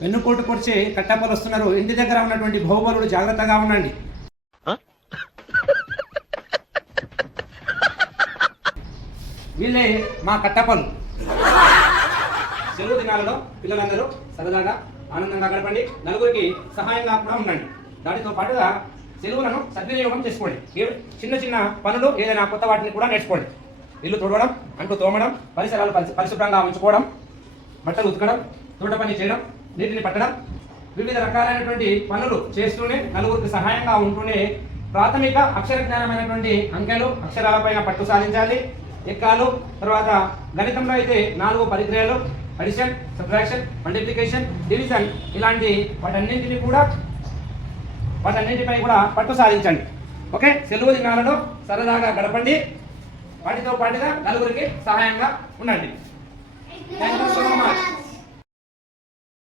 వెన్నుపోటు పొడిచే కట్టప్పలు వస్తున్నారు. ఇంటి దగ్గర ఉన్నటువంటి బాహుబలుడు జాగ్రత్తగా ఉండండి. వీళ్ళే మా కట్టప్పలు. సెలవు దినాలలో పిల్లలందరూ సరదాగా ఆనందంగా గడపండి, నలుగురికి సహాయంగా కూడా ఉండండి. దానితో పాటుగా సెలవులను సద్వినియోగం చేసుకోండి. చిన్న చిన్న పనులు ఏదైనా కొత్త వాటిని కూడా నేర్చుకోండి. ఇల్లు తుడవడం, అంటూ తోమడం, పరిసరాలు పరిశుభ్రంగా ఉంచుకోవడం, బట్టలు ఉతకడం, తోట పని చేయడం, నీటిని పట్టడం, వివిధ రకాలైనటువంటి పనులు చేస్తూనే నలుగురికి సహాయంగా ఉంటూనే ప్రాథమిక అక్షర జ్ఞానమైనటువంటి అంకెలు అక్షరాలపైన పట్టు సాధించాలి. ఎక్కాలు, తర్వాత గణితంలో అయితే 4 పరిక్రియలు, అడిషన్, సబ్ట్రాక్షన్, మల్టిప్లికేషన్, డివిజన్, ఇలాంటి వాటన్నింటిపై కూడా పట్టు సాధించండి. ఓకే, సెలవు దినాలలో సరదాగా గడపండి, వాటితో పాటుగా నలుగురికి సహాయంగా ఉండండి. Thank you so much.